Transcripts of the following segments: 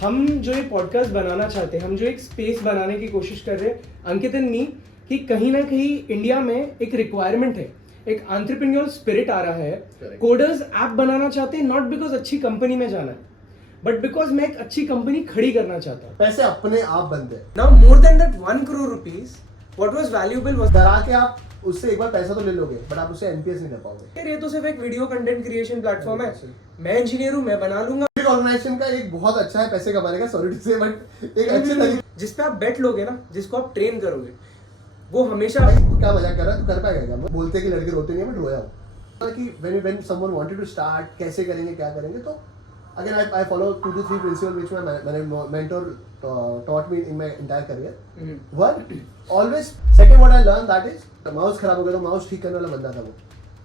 हम जो ये पॉडकास्ट बनाना चाहते हैं, हम जो एक स्पेस बनाने की कोशिश कर रहे हैं, अंकित एंड मी, कि कहीं ना कहीं इंडिया में एक रिक्वायरमेंट है, एक एंटरप्रेन्योर स्पिरिट आ रहा है। कोडर्स ऐप बनाना चाहते हैं, नॉट बिकॉज अच्छी कंपनी में जाना है, बट बिकॉज मैं एक अच्छी कंपनी खड़ी करना चाहता हूँ। पैसे अपने आप बनते हैं। Now more than that 1 crore rupees, what was valuable was डरा के आप उससे एक बार पैसा तो ले लोगे, बट आप उससे एनपीएस नहीं कर पाओगे। यार ये तो सिर्फ एक वीडियो कंटेंट क्रिएशन प्लेटफॉर्म है। मैं इंजीनियर हूँ, मैं बना लूंगा। ऑर्गेनाइजेशन का एक बहुत अच्छा है पैसे कमाने का, सॉरी टू से, बट एक अच्छे तरीके। जिस पे आप बेट लोगे ना, जिसको आप ट्रेन करोगे, वो हमेशा। भाई तू क्या मजाक कर रहा है, तू कर पाएगा क्या? बोलते कि लड़के रोते नहीं है, बट रोया हूँ कि when someone wanted to start, कैसे करेंगे क्या करेंगे, तो again I follow 2 to 3 principles which my mentor taught me in my entire career. One, always. Second, what I learned that is mouse खराब हो गया तो माउस ठीक करने वाला बंदा था वो,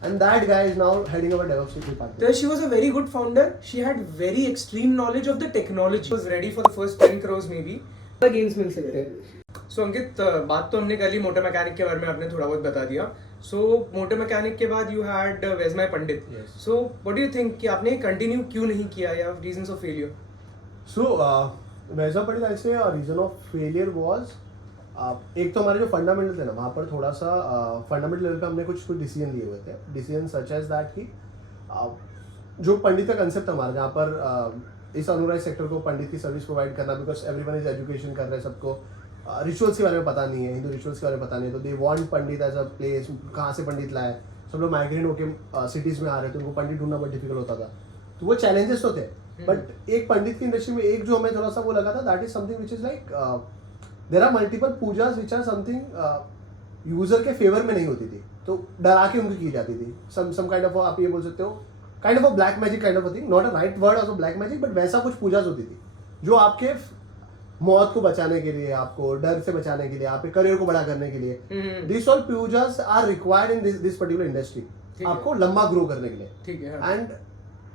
and that guy is now heading our DevOps department. So she was a very good founder. She had very extreme knowledge of the technology. She was ready for the first 10 crores maybe. Gains मिल सकते हैं। So अंकित, बात तो हमने कर ली motor mechanic के बारे में, आपने थोड़ा बहुत बता दिया। So मोटर मैकेनिक के बाद you had Where's My Pandit. Yes. So what do you think कि आपने कंटिन्यू क्यों नहीं किया, या reasons of failure? So Where's My पंडित ऐसे reason of failure was एक तो हमारे जो फंडामेंटल थे ना, वहाँ पर थोड़ा सा फंडामेंटल लेवल पे हमने कुछ डिसीजन लिए हुए थे। डिसीजन सच एज दैट कि जो पंडित का कंसेप्ट हमारा, जहाँ पर इस अनुराग सेक्टर को पंडित की सर्विस प्रोवाइड करना, बिकॉज एवरीवन इज एजुकेशन कर रहे हैं, सबको रिचुअल्स के बारे में पता नहीं है, हिंदू रिचुअल्स के बारे में पता नहीं है, तो they want pandit as a place. कहाँ से पंडित लाए, सब लोग माइग्रेट होकर सिटीज़ में आ रहे थे, उनको पंडित ढूंढना बहुत डिफिकल्ट होता था, तो वो चैलेंजेस तो थे। बट एक पंडित की इंडस्ट्री में एक जो हमें थोड़ा सा वो लगा था, that is something which is like there are multiple pujas which are something user के फेवर में नहीं होती थी, तो डरा के उनकी की जाती थी। सम काइंड ऑफ, आप ये बोल सकते हो, kind of a black magic kind of a thing, not a right word of black magic, but वैसा कुछ पूजास होती थी जो आपके मौत को बचाने के लिए, आपको डर से बचाने के लिए, आपके करियर को बड़ा करने के लिए, this all pujas are required in this particular industry, आपको लंबा ग्रो करने के लिए। ठीक है। And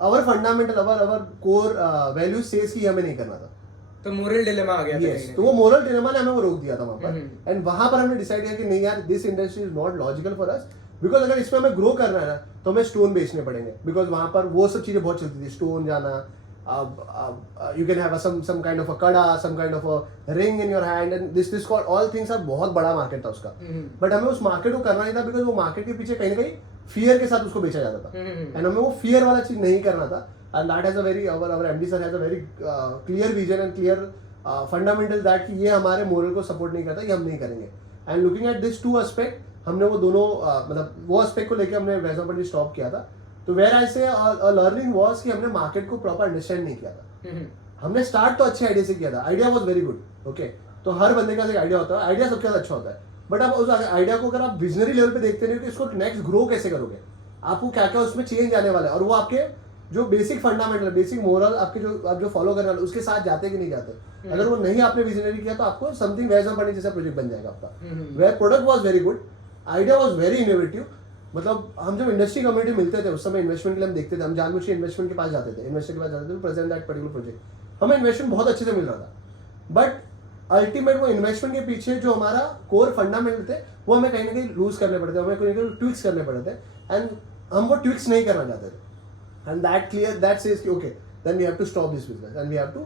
our fundamental, our core value says कि हमें नहीं करना था, तो मोरल डिलेमा आ गया। yes, तो वो मोरल डिलेमा ने हमें वो रोक दिया था वहाँ पर। एंड वहाँ पर हमने डिसाइड किया कि नहीं यार, this industry is not logical for us, because अगर इसमें हमें ग्रो करना है ना, तो हमें स्टोन बेचने पड़ेंगे, बिकॉज वहाँ पर वो सब चीजें बहुत चलती थी। स्टोन जाना, you can have some kind of a kada, some kind of a ring in your hand, and this called all things are, बहुत बड़ा मार्केट था उसका। बट हमें उस मार्केट को करना नहीं था, बिकॉज वो मार्केट के पीछे कहीं ना कहीं फियर के साथ उसको बेचा जाता था, एंड हमें वो फियर वाला चीज नहीं करना था। And that has a very, our MD sir has a very clear vision and clear fundamental that कि ये हमारे मोरल को सपोर्ट नहीं करता, ये हम नहीं करेंगे। And looking at this 2 aspect, हमने वो दोनों मतलब वो एस्पेक्ट को लेके हमने वैसा पर स्टॉप किया था। तो वेयर आई से लर्निंग वाज कि हमने मार्केट को प्रॉपर अंडरस्टैंड नहीं किया था। हमने स्टार्ट तो अच्छे आइडिया से किया था, idea was very good, okay, तो हर बंदे का एक आइडिया होता है, आइडिया सबके साथ अच्छा होता है, बट आप उस आइडिया को अगर आप विजनरी लेवल पे देखते नहीं कि इसको नेक्स्ट ग्रो कैसे करोगे, आपको क्या क्या उसमें चेंज आने वाला है, और वो आपके जो बेसिक फंडामेंटल, बेसिक मोरल आपके जो आप जो फॉलो करने वाले उसके साथ जाते कि नहीं जाते। अगर वो नहीं आपने विजनरी किया, तो आपको समथिंग वैसा पढ़ने जैसा प्रोजेक्ट बन जाएगा आपका। Where product was very good, idea was very innovative. मतलब हम जब इंडस्ट्री कम्युनिटी मिलते थे, उस समय इन्वेस्टमेंट के लिए हम देखते थे, हम जानबूझ के इन्वेस्टमेंट के पास जाते थे, इन्वेस्टर के पास जाते थे, प्रेजेंट दैट पर्टिकुलर प्रोजेक्ट हमें इन्वेस्टमेंट बहुत अच्छे से मिल रहा था, बट अल्टीमेट वो इन्वेस्टमेंट के पीछे जो हमारा कोर फंडामेंटल थे, वो हमें कहीं ना कहीं लूज करने पड़ते, हमें कहीं ना कहीं ट्विक्स करने पड़ते, एंड हम वो ट्विक्स नहीं करना चाहते थे। And that says okay, then we have to stop this business and we have to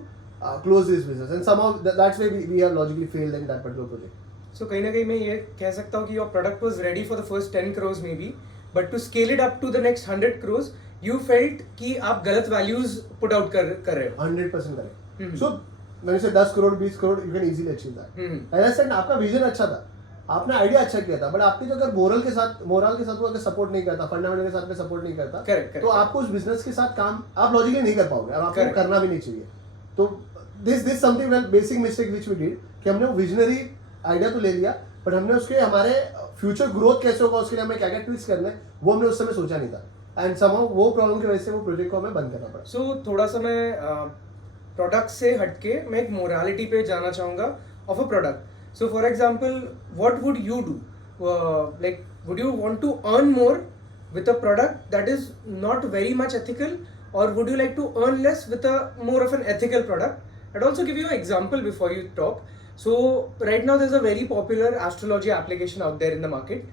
close this business, and somehow that's why we have logically failed in that particular project. So कहीं ना कहीं मैं ये कह सकता हूँ कि your product was ready for the first 10 crores maybe, but to scale it up to the next 100 crores, you felt कि आप गलत values put out कर रहे हो। 100% correct. So when you say 10 crore 20 crore, you can easily achieve that. As I said, आपका vision अच्छा था, आपने आइडिया अच्छा किया था, बट आपके जो अगर मोरल के साथ वो अगर सपोर्ट नहीं करता, फंडामेंटल के साथ में सपोर्ट नहीं करता, correct. तो आपको उस बिजनेस के साथ काम आप लॉजिकली नहीं कर पाओगे, और आपको करना भी नहीं चाहिए। तो this something well basic mistake which we did, कि हमने वो विजनरी आइडिया तो ले लिया, बट हमने उसके हमारे फ्यूचर ग्रोथ कैसे होगा, उसके लिए हमें क्या क्या ट्विक्स करना है, वो हमने उस समय सोचा नहीं था, एंड समहाउ वो प्रॉब्लम की वजह से वो प्रोजेक्ट को हमें बंद करना पड़ा। सो थोड़ा सा मैं प्रोडक्ट से हटके मैं एक मोरालिटी पे जाना चाहूँगा of a product. So for example, what would you do? Like, would you want to earn more with a product that is not very much ethical, or would you like to earn less with a more of an ethical product? I'd also give you an example before you talk. So right now there's a very popular astrology application out there in the market,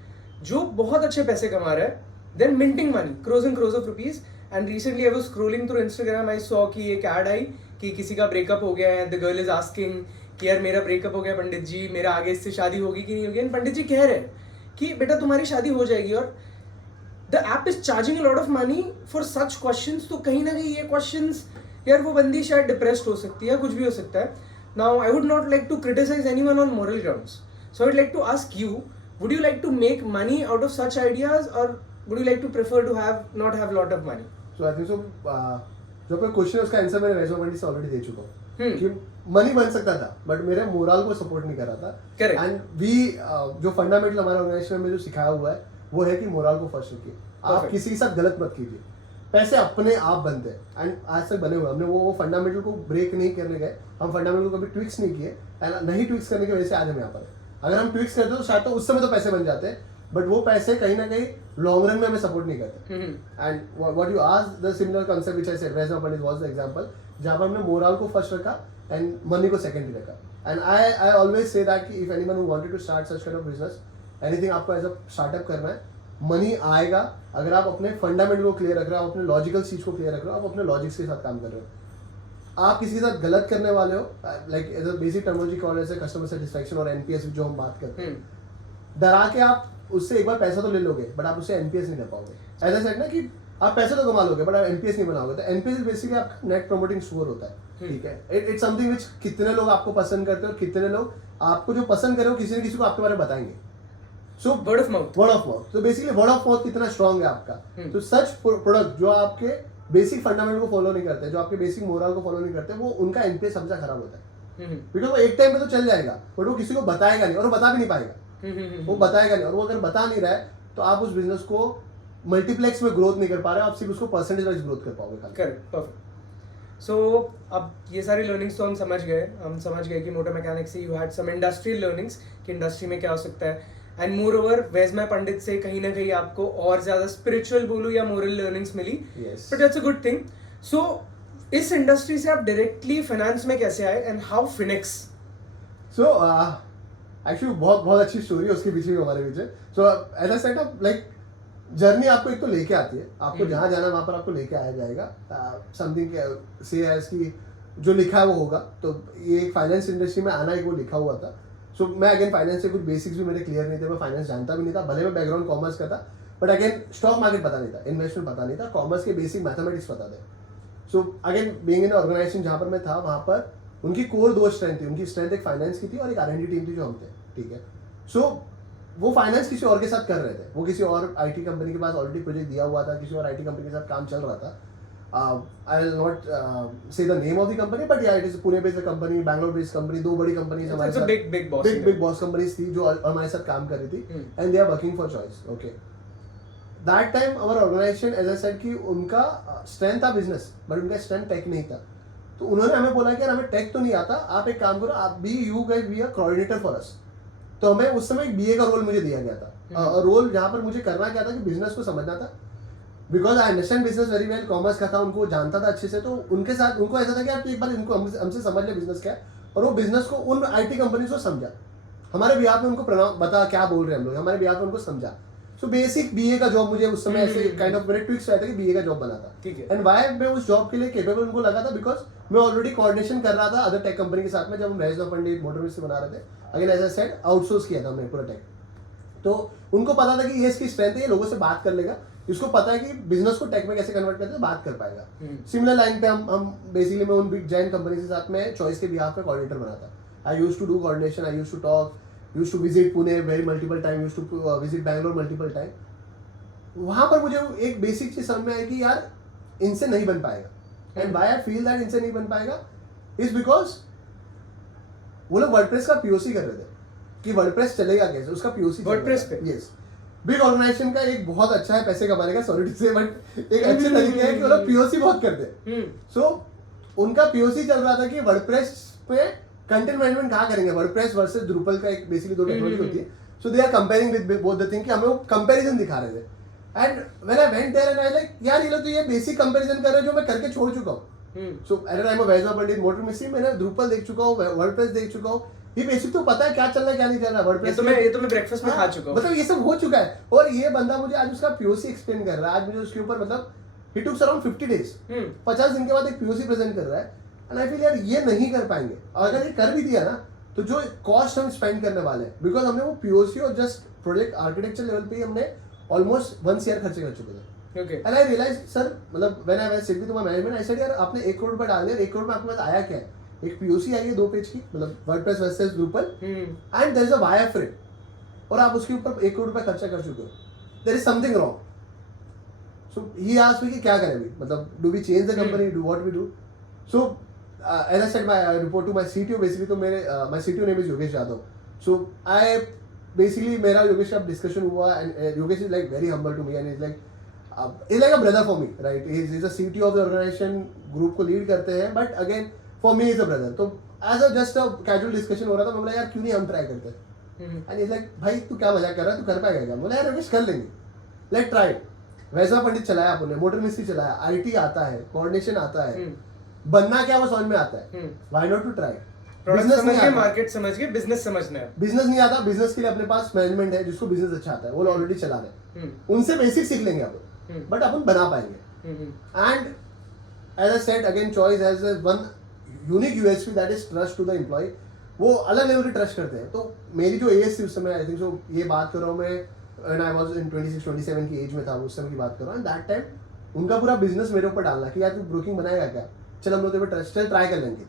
जो बहुत अच्छे पैसे कमा रहा है, then minting money, crores and crores of rupees. And recently I was scrolling through Instagram, I saw कि एक ad आई कि किसी का ब्रेकअप हो गया है, द गर्ल इज आस्किंग कि यार मेरा ब्रेकअप हो गया पंडित जी, मेरा आगे इससे शादी होगी कि नहीं होगी, एंड पंडित जी कह रहे हैं कि बेटा तुम्हारी शादी हो जाएगी, और the app is charging a lot of money for such questions. तो कहीं ना कहीं ये क्वेश्चंस, यार वो बंदी शायद डिप्रेस्ड हो सकती है, कुछ भी हो सकता है। Now I would not like to criticise anyone on moral grounds, so I would like to ask you, would you like to make money out of such ideas, और would you like to prefer to have not have lot of money? So I think so जो आपका question है उसका answer मैंने वैष्णव पंडित से already दे चुका हूँ कि मनी बन सकता था बट मेरे मोरल को सपोर्ट नहीं कर रहा था। Correct. एंड वी जो फंडामेंटल हमारे ऑर्गेनाइजेशन में जो सिखाया हुआ है वो है कि मोरल को फर्स्ट रखिए, आप Perfect. किसी के साथ गलत मत कीजिए। पैसे अपने आप बनते हैं एंड आज तक बने हुए, हमने वो फंडामेंटल को ब्रेक नहीं करने गए, हम फंडामेंटल को कभी ट्विक्स नहीं किए, एंड नहीं ट्विक्स करने की वजह से आज हम यहाँ पर हैं। अगर हम ट्विक्स करते तो शायद तो उस समय तो पैसे बन जाते हैं, बट वो पैसे कहीं ना कहीं लॉन्ग रन में हमें सपोर्ट नहीं करते। And what you asked, the similar concept which I said, Vaishnav Pandit was the example जहां पर हमने मोरल को फर्स्ट रखा एंड मनी को सेकेंडरी रखा। And I always say that कि if anyone who wanted to start such kind of business, anything आपको as a startup करना है, मनी आएगा अगर आप अपने फंडामेंटल को क्लियर रख रहे हो, आप अपने लॉजिकल चीज को क्लियर रख रहे हो, आप अपने लॉजिक्स के साथ काम कर रहे हो। आप किसी के साथ गलत करने वाले हो, like as a basic terminology called as customer satisfaction और एनपीएस जो हम बात करते हैं, डरा के आप उससे एक बार पैसा तो ले लोगे बट आप उससे एनपीएस नहीं ले पाओगे। ऐसा सेट ना कि आप पैसे तो कमा लोगे बट आप एनपीएस नहीं बनाओगे। तो एनपीएस बेसिकली आपका नेट प्रमोटिंग स्कोर होता है, ठीक है। इट्स समथिंग व्हिच कितने लोग आपको पसंद करते हैं और कितने लोग आपको जो पसंद करे वो किसी न किसी को आपके बारे में बताएंगे। सो वर्ड ऑफ माउथ, तो बेसिकली वर्ड ऑफ माउथ कितना स्ट्रांग है आपका। तो सच प्रोडक्ट जो आपके बेसिक फंडामेंटल को फॉलो नहीं करते, जो आपके बेसिक मोरल को फॉलो नहीं करते, वो उनका एनपीएस हमेशा खराब होता है। बिकॉज वो एक टाइम पे तो चल जाएगा बट वो किसी को बताएगा नहीं, और वो बता भी नहीं पाएगा। वो बताएगा नहीं, और वो अगर बता नहीं रहा है तो आप उस बिजनेस को मल्टीप्लेक्स में ग्रोथ नहीं कर पा रहे हो, आप सिर्फ उसको परसेंटेज वाइज ग्रोथ कर पाओगे। Correct, perfect. सो अब ये सारी लर्निंग्स तो हम समझ गए कि मोटर मैकेनिक्स से you had some industrial learnings कि इंडस्ट्री में क्या हो सकता है, एंड मोर ओवर वैष्णव पंडित से कहीं ना कहीं आपको और ज्यादा स्पिरिचुअल बोलूं या मोरल लर्निंग्स मिली, but that's a good thing. So इस इंडस्ट्री से आप डायरेक्टली फाइनेंस में कैसे आए, and how Phoenix? So actually बहुत अच्छी स्टोरी है उसके पीछे भी हमारे पीछे। So as I said, like journey आपको एक तो लेके आती है, आपको जहाँ जाना वहाँ पर आपको लेके आया जाएगा। समथिंग से एज की जो लिखा है वो होगा। तो ये फाइनेंस इंडस्ट्री में आना एक वो लिखा हुआ था। सो मैं अगेन फाइनेंस से कुछ बेसिक्स भी मेरे क्लियर नहीं थे, मैं फाइनेंस जानता भी नहीं था, भले मैं बैकग्राउंड कॉमर्स का था, बट अगेन स्टॉक मार्केट पता नहीं था, इन्वेस्टमेंट पता नहीं था, कॉमर्स के बेसिक मैथमेटिक्स पता थे। So again being in organization जहाँ पर मैं था, वहाँ पर उनकी कोर दो स्ट्रेंथ थी। उनकी स्ट्रेंथ एक फाइनेंस की थी और एक R&D टीम थी जो हम थे, ठीक है। सो वो फाइनेंस किसी और के साथ कर रहे थे, वो किसी और आईटी कंपनी के पास ऑलरेडी प्रोजेक्ट दिया हुआ था, किसी और आईटी कंपनी के साथ काम चल रहा था। I will not say the name of the company, but yeah it is Pune based company, Bangalore based company, दो बड़ी कंपनीज हमारे साथ, बिग बॉस कंपनीज थी जो हमारे साथ काम कर रही थी, and they are working for choice. Okay, that time our organization as I said कि उनका स्ट्रेंथ था बिजनेस, बट उनका स्ट्रेंथ टेक नहीं था। तो उन्होंने हमें बोला कि यार हमें टेक तो नहीं आता, आप एक काम करो, आप you guys be a coordinator for us. तो हमें उस समय एक बीए का रोल मुझे दिया गया था, रोल जहाँ पर मुझे करना क्या था कि बिजनेस को समझना था, because I understand business very well, commerce का था, उनको जानता था अच्छे से। तो उनके साथ उनको ऐसा था कि यार तो एक बार इनको हमसे समझ ले बिजनेस क्या है, और वो बिजनेस को उन आईटी कंपनीज को समझा, हमारे बिहार में उनको बता क्या बोल रहे हैं हम लोग, हमारे बिहार में उनको समझा। सो बेसिक बीए का जॉब मुझे उस समय ऐसे काइंड ऑफ मेरे ट्विक्स रहता कि बीए का जॉब बना था, ठीक है। एंड व्हाई मैं उस जॉब के लिए केपेबल उनको लगा था, बिकॉज मैं ऑलरेडी कोऑर्डिनेशन कर रहा था अदर टेक कंपनी के साथ में, जब हम वैष्णव पंडित मोटर से बना रहे थे। Again as I said, outsource किया था हमने पूरा टेक। तो उनको पता था कि ये इसकी स्ट्रेंथ है, ये लोगों से बात कर लेगा, इसको पता है कि बिजनेस को टेक में कैसे कन्वर्ट करते हैं, बात कर पाएगा। सिमिलर लाइन पे हम बेसिकली मैं उन बिग जायंट कंपनी के साथ में चॉइस के बिहाफ पे कोऑर्डिनेटर बना था। I used to do coordination, I used to talk, used to visit Pune very multiple time, used to visit Bangalore multiple time. वहां पर मुझे एक बेसिक चीज समझ में आई कि यार इनसे नहीं बन पाएगा, and why I feel that इनसे नहीं बन पाएगा इज बिकॉज वो लोग वर्डप्रेस का पीओसी कर रहे थे कि वर्डप्रेस चलेगा कैसे, उसका पीओसी वर्डप्रेस पे। यस, बिग ऑर्गेनाइजेशन का एक बहुत अच्छा है पैसे कमाने का, सॉरी टू से, बट एक अच्छे तरीके है कि वो लोग पीओसी बहुत करते हैं। सो उनका पीओसी चल रहा था कि वर्डप्रेस पे कंटेंट मैनेजमेंट कहाँ करेंगे, वर्डप्रेस वर्सेस ड्रूपल का एक बेसिकली दो टेक्नोलॉजी होती है। So they are comparing with both the thing कि हमें वो कंपैरिजन दिखा रहे थे। And when I went there and I like यार ये लोग तो ये बेसिक कंपैरिजन कर रहे हैं जो मैं करके छोड़ चुका हूँ। So at time of Vaishnav Pandit motor mystery मैंने ड्रूपल देख चुका हूँ, वर्डप्रेस देख चुका हूँ, ये बेसिक तो पता है क्या चल रहा है क्या नहीं चल रहा है। वर्डप्रेस ये तो मैं ब्रेकफास्ट में खा चुका हूँ, मतलब ये सब हो चुका है। और ये बंदा मुझे आज उसका पीओसी एक्सप्लेन कर रहा है, आज मुझे उसके ऊपर मतलब ही टुक्स अराउंड 50 days, 50 दिन के बाद एक पीओसी प्रेजेंट कर रहा है। एंड आई फील यार ये नहीं कर पाएंगे, और अगर ये कर भी दिया ना तो जो कॉस्ट हम स्पेंड करने वाले हैं, बिकॉज हमने वो पीओसी और जस्ट प्रोजेक्ट आर्किटेक्चर लेवल पे ही हमने ऑलमोस्ट 1 CR खर्चे कर चुके थे. Okay. And I realise sir, मतलब when I was sitting with my management I said यार आपने 1 करोड़ रुपए डाल दिया, 1 करोड़ में आपके पास आया क्या है? एक पीओसी आई है 2 पेज की, मतलब WordPress versus Drupal, and there is a wire frame, और आप उसके ऊपर 1 करोड़ रुपए खर्चा कर चुके हो. There is something wrong. So he asked me कि क्या करें अभी, मतलब do we change the company, do what we do. So as I said my report to my CTO basically, तो मेरे my CTO name is Yogesh Yadav. So I basically मेरा योगेश का discussion हुआ, and Yogesh is like very humble to me, and is like he's like a brother for me, right? He's a CTO of the organization, group को lead करते हैं, but again for me is a brother. तो as a just a casual discussion हो रहा था, मैं बोला यार क्यों नहीं हम ट्राई करते. एंड इज लाइक भाई तू क्या मजाक कर रहा है, तू कर पाएगा क्या? बोला यार रमेश कर लेंगे, लेट ट्राई. वैसा पंडित चलाया आपने, मोटर मिस्त्री चलाया, आईटी आता है, कोऑर्डिनेशन आता है, बनना क्या वो समझ में आता है, why not to try. Business समझ के, मार्केट समझ के, बिजनेस समझना है. बिजनेस नहीं आता, बिजनेस के लिए अपने पास मैनेजमेंट है जिसको बिजनेस अच्छा आता है, वो ऑलरेडी चला रहे हैं, उनसे बेसिक सीख लेंगे अपन, बट अपन बना पाएंगे. And as I said again, choice has one unique USP, that is trust to the employee. वो अलग लेवल की ट्रस्ट करते हैं. तो मेरी जो एज थी उस समय, आई थिंक सो, ये बात कर रहा हूँ मैं व्हेन आई वाज इन 26-27 की एज में था, उस समय की बात कर रहा हूँ. एंड दैट टाइम उनका पूरा बिजनेस मेरे ऊपर डालना कि यार तू ब्रोकिंग बनाएगा क्या, चल हम लोग तेरे पे ट्रस्ट, चल ट्राई कर लेंगे.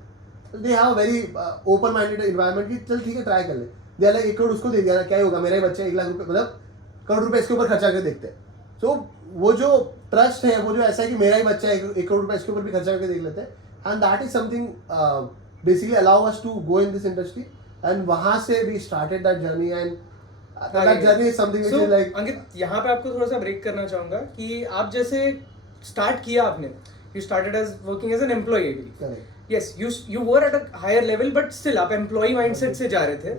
They have very open minded environment की चल ठीक है ट्राई कर ले. दे आर लाइक 1 करोड़ उसको दे दिया ना, क्या ही होगा, मेरा ही बच्चा 1 लाख रुपए, मतलब करोड़ रुपए इसके ऊपर खर्चा करके देखते हैं. सो वो जो ट्रस्ट है, वो जो ऐसा है कि मेरा ही बच्चा है, 1 करोड़ रुपए इसके ऊपर भी खर्चा करके देख लेते हैं. And that is something basically allow us to go in this industry. And वहां से we started that journey, and that journey is something which is like. Ankit, यहाँ पे आपको थोड़ा सा ब्रेक करना चाहूंगा कि आप जैसे स्टार्ट किया आपने, you started as working as an employee. Yes, you were at a higher level, but still आप एम्प्लॉय माइंडसेट से जा रहे थे.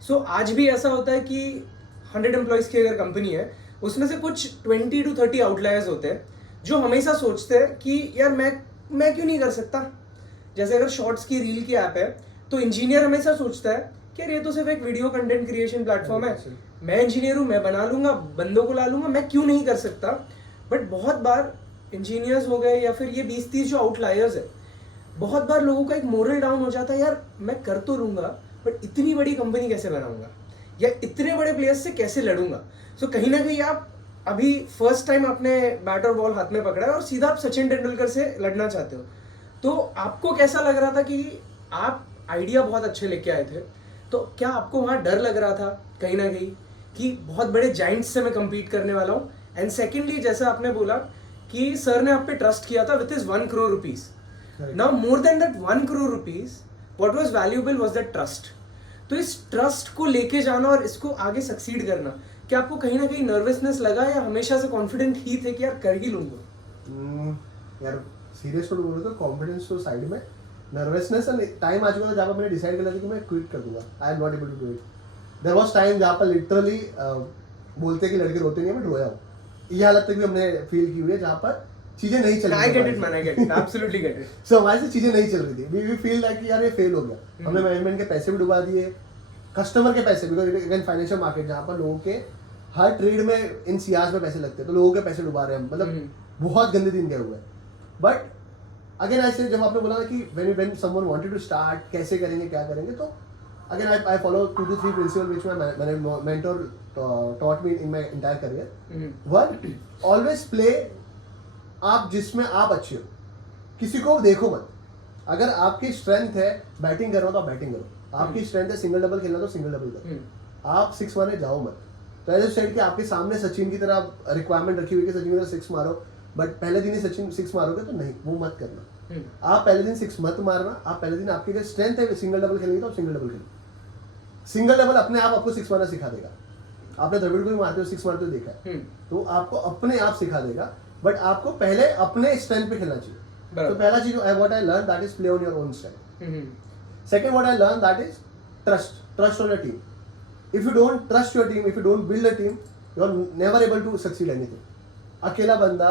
सो आज भी ऐसा होता है कि 100 एम्प्लॉयज की अगर कंपनी है, उसमें से कुछ 20 to 30 आउटलायर्स होते हैं जो हमेशा सोचते हैं कि यार मैं क्यों नहीं कर सकता. जैसे अगर शॉर्ट्स की रील की ऐप है, तो इंजीनियर हमेशा सोचता है कि यार ये तो सिर्फ एक वीडियो कंटेंट क्रिएशन प्लेटफॉर्म है, मैं इंजीनियर हूँ, मैं बना लूंगा, बंदों को ला लूंगा, मैं क्यों नहीं कर सकता. बट बहुत बार इंजीनियर्स हो गए या फिर ये 20-30 जो आउटलायर्स है, बहुत बार लोगों का एक मोरल डाउन हो जाता है, यार मैं कर तो लूंगा बट इतनी बड़ी कंपनी कैसे बनाऊंगा या इतने बड़े प्लेयर्स से कैसे लड़ूंगा. सो कहीं ना कहीं आप अभी फर्स्ट टाइम आपने बैट और बॉल हाथ में पकड़ा है और सीधा आप सचिन तेंदुलकर से लड़ना चाहते हो. तो आपको कैसा लग रहा था कि आप आइडिया बहुत अच्छे लेके आए थे, तो क्या आपको वहाँ डर लग रहा था कहीं ना कहीं कि बहुत बड़े जाइंट्स से मैं कम्पीट करने वाला हूँ? एंड सेकेंडली, जैसा आपने बोला कि सर ने आप पे ट्रस्ट किया था with is 1 crore rupees. Now more than that 1 crore rupees, what was valuable was that trust. तो इस ट्रस्ट को लेके जाना और इसको आगे सक्सीड करना, क्या आपको कहीं ना कहीं नर्वसनेस लगा या हमेशा से कॉन्फिडेंट ही थे कि यार कर ही लूंगा? यार सीरियस तो बोलो तो कॉन्फिडेंस तो साइड में, नर्वसनेस टाइम आ चुका था जहाँ पर मैंने डिसाइड कर लिया था कि मैं क्विट कर दूंगा. I am not able to do it. There was time जहाँ पर लिटरली बोलते कि लड़के रोते नहीं है, मैं रोया हूँ. ये हालत तक भी हमने फील की हुई है जहाँ पर चीजें नहीं चल रही. I get it man, I get it, absolutely get it. So हमारे से चीजें नहीं चल रही थी. We feel like कि यार ये फेल हो गया. हमने मैनेजमेंट के पैसे भी डुबा दिए, कस्टमर के पैसे, बिकॉज अगेन फाइनेंशियल मार्केट जहाँ पर लोगों के हर ट्रेड में इन सीआर में पैसे लगते हैं, तो लोगों के पैसे डुबा रहे हैं हम, मतलब बहुत गंदे दिन गए हुए. बट अगेन ऐसे जब आपने बोला ना कि when someone wanted to start, कैसे करेंगे क्या करेंगे, तो again I follow 2 to 3 principles which my mentor taught me in my entire career. One, always play आप जिसमें आप अच्छे हो, किसी को देखो मत. अगर आपकी स्ट्रेंथ है बैटिंग कर रहा हो तो आप बैटिंग करो, आपकी स्ट्रेंथ है सिंगल डबल खेलना तो सिंगल डबल करो. आप 6 मारने जाओ मत. तो ऐसे सेट कि आपके सामने सचिन की तरह रिक्वायरमेंट रखी हुई कि सचिन की तरह 6 मारो, बट पहले दिन ही सचिन 6 मारोगे तो नहीं, वो मत करना. आप पहले दिन 6 मत मारना. आप पहले दिन आपकी अगर स्ट्रेंथ है सिंगल डबल खेलेंगे तो आप सिंगल डबल खेलो. सिंगल डबल अपने आप आपको 6 मारना सिखा देगा. आपने द्रविड़ को भी मारते हो 6 मारते हो देखा है, तो आपको अपने आप सिखा देगा. बट आपको पहले अपने स्ट्रेंथ पे खेलना चाहिए. तो पहला चीज what I learn that is play on your own strength. Second what I learn that is trust on your team. If you don't trust your team, if you don't build a team, you are never able to succeed anything. अकेला बंदा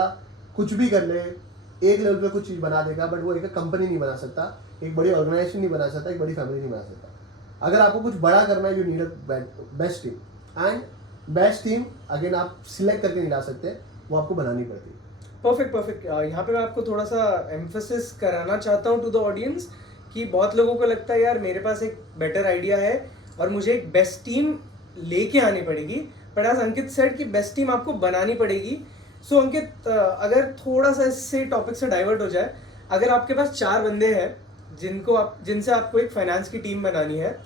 कुछ भी कर ले, एक level पे कुछ चीज बना देगा, बट वो एक कंपनी नहीं बना सकता, एक बड़ी ऑर्गेनाइजेशन नहीं बना सकता, एक बड़ी फैमिली नहीं बना सकता. अगर आपको कुछ बड़ा करना है, you need a best team. And best team again आप सिलेक्ट करके नहीं ला सकते, वो आपको बनानी पड़ती है. परफेक्ट यहाँ पे मैं आपको थोड़ा सा एम्फेसिस कराना चाहता हूँ टू द ऑडियंस कि बहुत लोगों को लगता है यार मेरे पास एक बेटर आइडिया है और मुझे एक बेस्ट टीम लेके आनी पड़ेगी, बट एज अंकित सेड कि बेस्ट टीम आपको बनानी पड़ेगी. सो अंकित, अगर थोड़ा सा इससे टॉपिक से डाइवर्ट हो जाए, अगर आपके पास 4 बंदे हैं जिनसे आपको एक फाइनेंस की टीम बनानी है,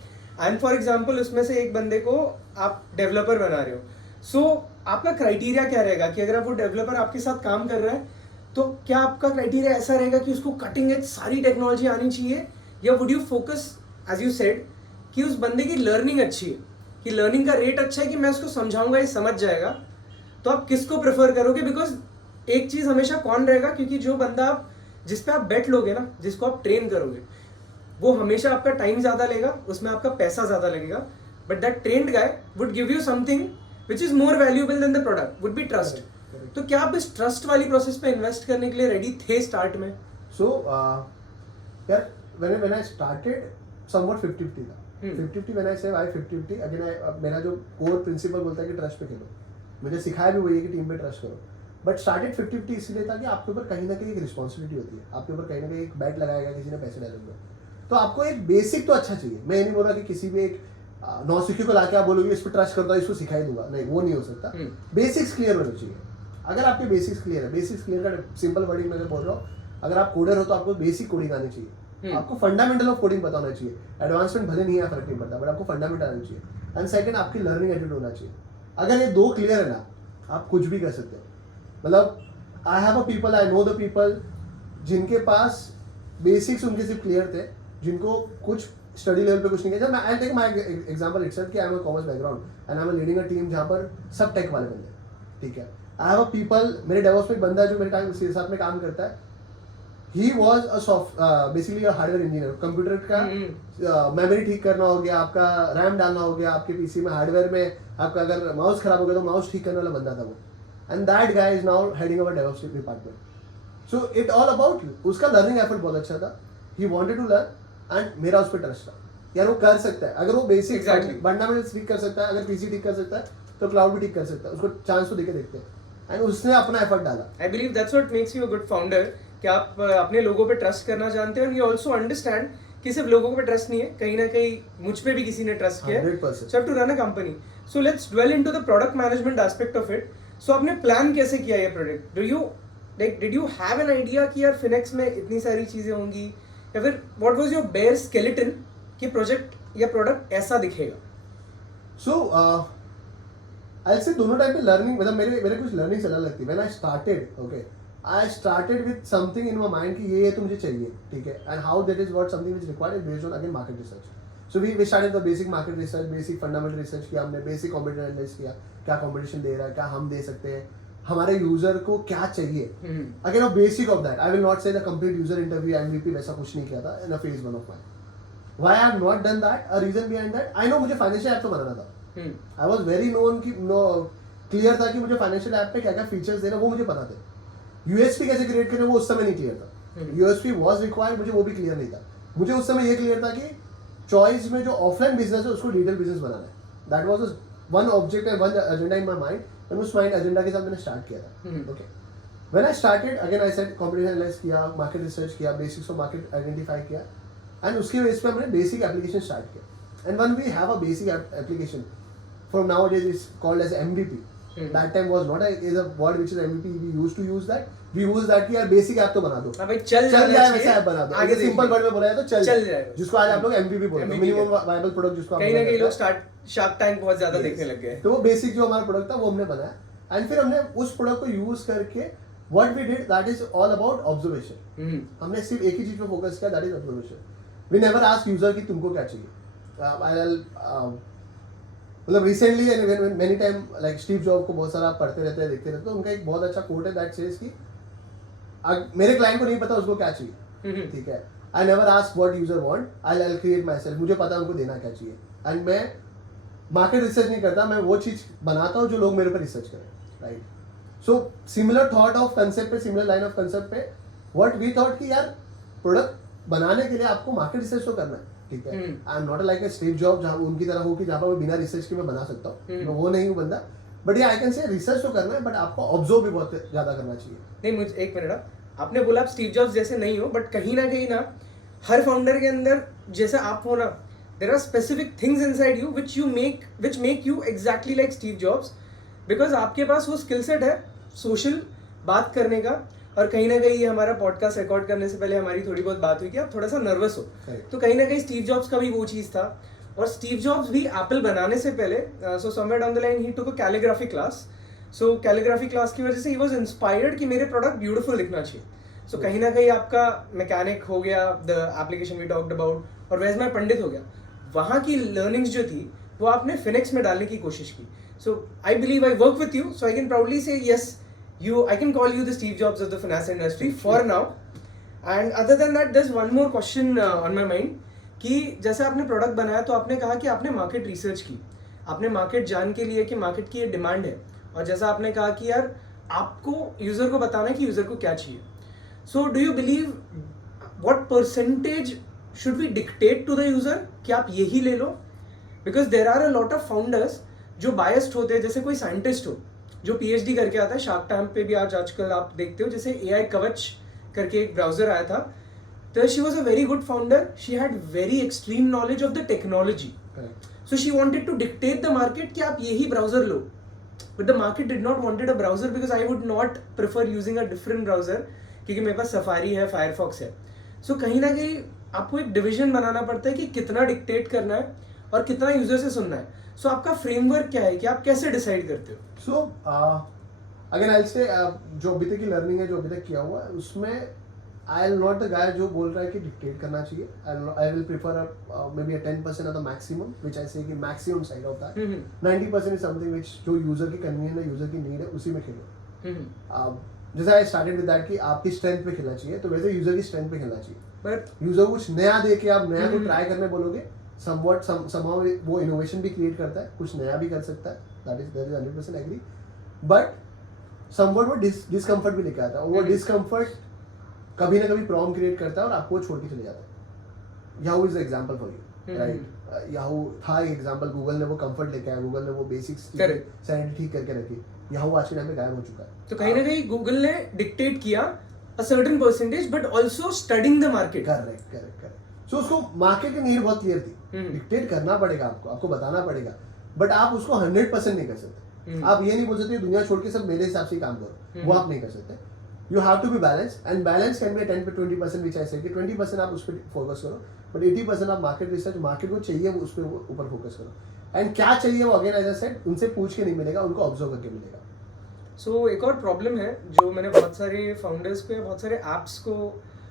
एंड फॉर एग्जांपल उसमें से एक बंदे को आप डेवलपर बना रहे हो, सो आपका क्राइटेरिया क्या रहेगा कि अगर आप वो डेवलपर आपके साथ काम कर रहा है तो क्या आपका क्राइटेरिया ऐसा रहेगा कि उसको कटिंग एज सारी टेक्नोलॉजी आनी चाहिए, या would you focus as you said कि उस बंदे की लर्निंग अच्छी है, कि लर्निंग का रेट अच्छा है कि मैं उसको समझाऊंगा ये समझ जाएगा, तो आप किसको प्रेफर करोगे? बिकॉज एक चीज़ हमेशा कौन रहेगा, क्योंकि जो बंदा आप जिस पे आप बैठ लोगे ना, जिसको आप ट्रेन करोगे, वो हमेशा आपका टाइम ज़्यादा लेगा, उसमें आपका पैसा ज़्यादा लगेगा, but that trend guy would give you something which is more valuable then the product, would be trust. तो क्या आप इस ट्रस्ट वाली प्रोसेस पे इन्वेस्ट करने के लिए रेडी थे स्टार्ट में? सो यार when I started somewhat 50-50 था. 50-50 when I say why 50-50 again मेरा जो कोर प्रिंसिपल बोलता है कि ट्रस्ट पे खेलो, मुझे सिखाया भी वही है कि टीम पे ट्रस्ट करो, बट स्टार्टेड 50-50 इसलिए था कि आपके ऊपर कहीं ना कहीं एक रिस्पॉन्सिबिलिटी होती है, आपके ऊपर कहीं ना कहीं एक बैट लगाया गया, किसी ने पैसे डाले हुए, तो आपको एक बेसिक तो अच्छा चाहिए. मैं ये नहीं बोल रहा कि किसी भी एक नौसिखी को लाके आप बोलोगे इस पर ट्रस्ट करता हूँ, इसको सिखाई दूंगा, नहीं, वो नहीं हो सकता. बेसिक्स क्लियर होने चाहिए. अगर आपके बेसिक्स क्लियर है, बेसिक्स क्लियर का सिंपल वर्डिंग मैं बोल रहा हूँ, अगर आप कोडर हो तो आपको बेसिक कोडिंग आनी चाहिए, आपको फंडामेंटल ऑफ कोडिंग पता होना चाहिए. एडवांसमेंट भले नहीं है, फर्क नहीं पड़ता, बट आपको फंडामेंटल आना चाहिए. एंड सेकंड, आपकी लर्निंग एटीट्यूड होना चाहिए. अगर ये 2 क्लियर है ना, आप कुछ भी कर सकते हो. मतलब आई have a people, I know the people जिनके पास बेसिक्स उनके सिर्फ क्लियर थे, जिनको कुछ स्टडी लेवल पे कुछ नहीं किया. I take my example itself कि I am a commerce background and I am leading a team जहाँ पर सब टेक वाले बंदे, ठीक है. आई हैव अ पीपल, मेरे डेवलप्स में बंदा है जो मेरे टाइम के साथ में काम करता है, he was a basically a hardware engineer. Computer का मेमोरी ठीक करना हो गया, आपका रैम डालना हो गया आपके पीसी में, हार्डवेयर में आपका अगर माउस खराब हो गया तो माउस ठीक करने वाला बंदा था वो. And that guy is now heading our DevOps department. So it all about, उसका लर्निंग एफर्ट बहुत अच्छा था, he wanted to learn and मेरा उस पर ट्रस्ट था यार वो कर सकता है. अगर वो बेसिक फंडामेंटल्स ठीक कर सकता है, अगर पीसी ठीक कर सकता है तो क्लाउड भी ठीक कर सकता है, उसको चांस तो देके देखते हैं. एंड उसने अपना एफर्ट डाला. I believe that's what makes you a good founder, कि आप अपने लोगों पे ट्रस्ट करना जानते हो, एंड यू आल्सो अंडरस्टैंड कि सिर्फ लोगों पे ट्रस्ट नहीं है, कहीं ना कहीं मुझ पे भी किसी ने ट्रस्ट किया है. 100%. So to run a company. So let's dwell into the product management aspect of it. So आपने प्लान कैसे किया ये product? Did you have an idea कि यार फिनेक्स में इतनी सारी चीजें होंगी, या फिर what was your bear skeleton कि प्रोजेक्ट या प्रोडक्ट ऐसा दिखेगा? सो आई से दोनों टाइप पे लर्निंग, मतलब मेरे कुछ लर्निंग अलग लगती है. When I started, okay, I started with something in my mind कि ये तो मुझे चाहिए, ठीक है. And how that is what something which required based on again market research. So we started the basic market research, basic fundamental research किया हमने, basic competition analysis किया, क्या कॉम्पिटिशन दे रहा है, क्या हम दे सकते हैं, हमारे यूजर को क्या चाहिए. Again a basic of that, I will not say the complete user interview MVP वैसा कुछ नहीं किया था in a phase 1 of my. Why I have not done that, a reason behind that, I know मुझे financial app तो बनाना था. I was very known कि नो क्लियर था कि मुझे फाइनेंशियल ऐप पे क्या क्या फीचर्स देना वो मुझे पता थे. यूएसपी कैसे क्रिएट करना वो उस समय नहीं क्लियर था. यूएसपी वाज रिक्वायर्ड, मुझे वो भी क्लियर नहीं था. मुझे उस समय ये क्लियर था कि चॉइस में जो ऑफलाइन बिजनेस है उसको डिजिटल बिजनेस बनाना है. That was one object and one agenda in my mind, and उस माइंड एजेंडा के साथ मैंने स्टार्ट किया था. Okay, when I started again I said competition analysis किया, मार्केट रिसर्च किया, बेसिक्स ऑफ मार्केट आइडेंटिफाई किया, एंड उसके बेस पे हमने बेसिक एप्लीकेशन स्टार्ट किया. And when we have a basic application from nowadays is called as MVP. That time was not is a word which is MVP. We used to use that. We use that कि यार basic app तो बना दो. हाँ भाई चल जाए वैसा ऐप बना दो. आगे सिंपल वर्ड में बोला है तो चल जाए. जिसको आज आप लोग MVP बोलते हैं, मिनिमम वायबल प्रोडक्ट जिसको आप कहीं ना कहीं लोग शार्क टैंक बहुत ज्यादा देखने लग गए. तो वो बेसिक जो हमारा प्रोडक्ट था वो हमने बनाया, एंड फिर हमने उस प्रोडक्ट को यूज करके what we did that is all about observation. हमने सिर्फ एक ही चीज पे फोकस किया, that is observation. We never ask user कि तुमको क्या चाहिए. मतलब recently and many time like Steve Job को बहुत सारा पढ़ते रहते हैं, देखते रहते हैं, उनका एक बहुत अच्छा कोट है दैट सेज कि मेरे क्लाइंट को नहीं पता उसको क्या चाहिए, ठीक है. I never ask what user want, I create my self. मुझे पता है उनको देना क्या चाहिए, एंड मैं मार्केट रिसर्च नहीं करता, मैं वो चीज बनाता हूँ जो लोग मेरे पर रिसर्च करें, right. So similar thought of concept पे, सिमिलर लाइन ऑफ कंसेप्ट पे व्हाट वी थॉट कि यार प्रोडक्ट बनाने के लिए आपको मार्केट रिसर्च तो करना है, ठीक है. आई am not like a Steve job जहाँ उनकी तरह हो कि जहाँ पर मैं बिना रिसर्च के मैं बना सकता हूँ, मैं वो नहीं हूँ बंदा. बट ये आई कैन से रिसर्च तो करना है, बट आपको ऑब्जर्व भी बहुत ज्यादा करना चाहिए. नहीं, मुझे एक मिनट, आपने बोला आप स्टीव जॉब्स जैसे नहीं हो, बट कहीं ना हर फाउंडर के अंदर जैसे आप हो ना, there are specific things inside you which make you exactly like Steve Jobs, because आपके पास वो स्किल सेट है सोशल बात करने का. और कहीं ना कहीं ये हमारा पॉडकास्ट रिकॉर्ड करने से पहले हमारी थोड़ी बहुत बात हुई कि आप थोड़ा सा नर्वस हो, तो कहीं ना कहीं स्टीव जॉब्स का भी वो चीज़ था. और स्टीव जॉब्स भी एप्पल बनाने से पहले, so somewhere down the line he took a calligraphy class. So calligraphy class की वजह से ही वाज इंस्पायर्ड कि मेरे प्रोडक्ट ब्यूटीफुल दिखना चाहिए. सो कहीं ना कहीं आपका मैकेनिक हो गया, the application we talked about, और वैज मैं पंडित हो गया. वहाँ की लर्निंग्स जो थी वो आपने फिनिक्स में डालने की कोशिश की. So I believe I work with you, so I can proudly say yes, I can call you the Steve Jobs of the finance industry for now. And other than that, there's one more question on my mind कि जैसे आपने product बनाया तो आपने कहा कि आपने market research की, आपने मार्केट जान के लिए कि मार्केट की ये डिमांड है, और जैसा आपने कहा कि यार आपको यूज़र को बताना है कि यूज़र को क्या चाहिए. So do you believe what percentage should we dictate to the user कि आप यही ले लो? Because there are a lot of founders जो बायस्ड होते हैं, जैसे कोई साइंटिस्ट हो जो पीएचडी करके आता है. शार्क टैंक पे भी आजकल आप देखते हो, जैसे एआई कवच करके एक ब्राउजर आया था, तो she was a very good founder, she had very extreme knowledge of the technology, so she wanted to dictate the market कि आप यही ब्राउजर लो. But the market did not wanted a browser, because I would not prefer using a different browser, क्योंकि मेरे पास safari है, Firefox है. सो कहीं ना कहीं आपको एक डिविजन बनाना पड़ता है कि कितना डिक्टेट करना है और कितना यूजर से सुनना है. सो आपका फ्रेमवर्क क्या है कि आप कैसे डिसाइड करते हो? सो अगेन आई से जो अभी तक की लर्निंग है, जो अभी तक किया हुआ है, उसमें आई एम नॉट द गाय जो बोल रहा है कि डिक्टेट करना चाहिए. I will prefer may be 10% of the maximum, which I say कि maximum side of that. 90% is something which जो यूजर की कन्वीनियंस है, यूजर की नीड है, उसी में खेलो. जैसे आई स्टार्टेड विद दैट कि आपकी स्ट्रेंथ पे खेलना चाहिए, तो वैसे यूजर की स्ट्रेंथ पे खेलना चाहिए. बट यूजर कुछ नया दे के आप नया को ट्राई करने बोलोगे, somehow वो इनोवेशन भी क्रिएट करता है, कुछ नया भी कर सकता है, that is 100% agree. But somewhat वो डिस्कम्फर्ट भी लेके आता है, और वो डिस्कम्फर्ट कभी ना कभी प्रॉब्लम क्रिएट करता है और आपको छोड़ के चले जाता है. Yahoo is example for you, right? Yahoo था एक एग्जांपल, गूगल ने वो कंफर्ट लेके आया, गूगल ने वो बेसिक्स सैनिटी ठीक करके रखी. याहू आज के टाइम में गायब हो चुका है. तो कहीं ना कहीं गूगल ने डिक्टेट किया a certain percentage, but also studying the market. Correct. So उसको मार्केट की नीड बहुत क्लियर थी. डिक्टेट करना पड़ेगा आपको बताना पड़ेगा, बट आप उसको 100% नहीं कर सकते. आप ये नहीं बोल सकते दुनिया छोड़ के सब मेरे हिसाब से ही काम करो, वो आप नहीं कर सकते. You have to be balance, and balance can be 10 to 20%, which I say कि 20% आप उस पर फोकस करो, बट 80% आप मार्केट रिसर्च, मार्केट को चाहिए वो उस पर ऊपर फोकस करो. एंड क्या चाहिए वो अगेन एज आई सेड, उनसे पूछ के नहीं मिलेगा, उनको ऑब्जर्व करके मिलेगा. सो एक और प्रॉब्लम है जो मैंने बहुत सारे फाउंडर्स को या बहुत सारे ऐप्स को